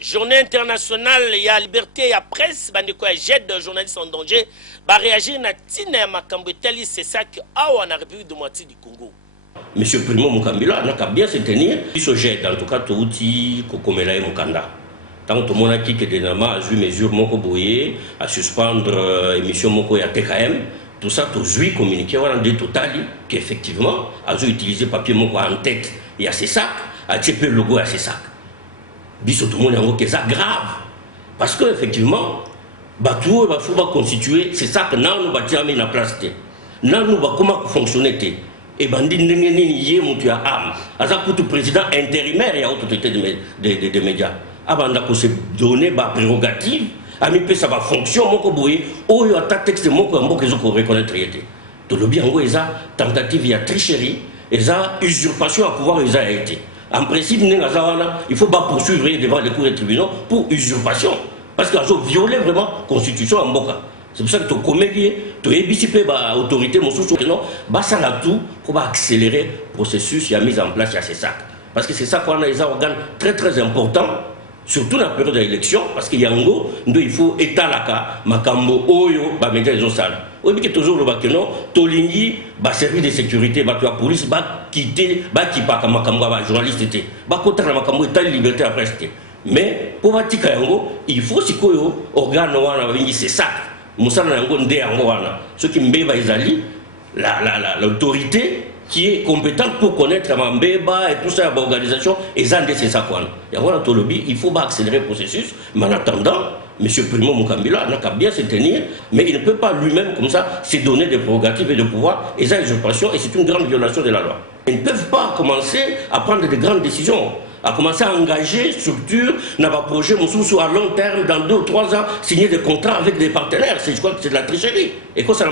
Journée internationale, il y a liberté, il y a presse, il y a jet de journalistes en danger. Il réagir na tina makambetali, c'est ça que on a République démocratique du Congo. Monsieur Primo Mukambila n'a qu'à bien se tenir. Ce jet, en tout cas, tout outil Kokomela et Mukanda. Tant que mon acquis que Denama a vu mesure Moko Boye, à suspendre émission Moko et à TKM, tout ça, tout jouit communiqué, on a dit total qu'effectivement, a utilisé papier Moko en tête, il y a ses sacs, a tiré le logo à ses sacs. Biso tout le monde a ça grave. Parce qu'effectivement, il faut constituer, c'est ça que nous avons mis en place. Nous avons comment fonctionner. Et bandit n'engagez pas mon âme. Asa le président intérimaire et autorité des médias. Avant de se donner des prérogatives, à mi ça va fonction mon koboye. Oh il y a un texte mon que je reconnaître. Tout le bien où ça tentative il y a tricherie, et ça usurpation à pouvoir ils a été. En principe, il faut pas poursuivre devant les cours des tribunaux pour usurpation. Parce qu'ils ont violé vraiment la constitution en Boka. C'est pour ça que tu comédien, tu es l'autorité, ça a tout pour accélérer le processus qui a mis en place à ces sacs. Parce que c'est ça qu'on a des organes très très importants, surtout dans la période de l'élection, parce qu'il y a un go, il faut étalaka, makambo, oyo, médias ils ont ça. Oui, mais toujours le bakenon, Tolini, service de sécurité, la police, quitter, qui pas comme journaliste, contre la makambo, liberté à presse. Mais pour Vatika Yango, il faut si koyo organe wana venir c'est ça. Moussana Yango ndé yango wana. Ce qui mbeba izali l'autorité qui est compétente pour connaître la mbeba et tout ça l'organisation et zandé c'est ça quoi. Yango to lobby, il faut pas accélérer le processus, mais en attendant Monsieur Primo Mukambila n'a qu'à bien se tenir, mais il ne peut pas lui-même comme ça se donner des prérogatives et de pouvoir et ça usurpation et c'est une grande violation de la loi. Ils ne peuvent pas commencer à prendre de grandes décisions, à commencer à engager structure dans un projet à long terme, dans 2 ou 3 ans, signer des contrats avec des partenaires. Je crois que c'est de la tricherie. Et quand ça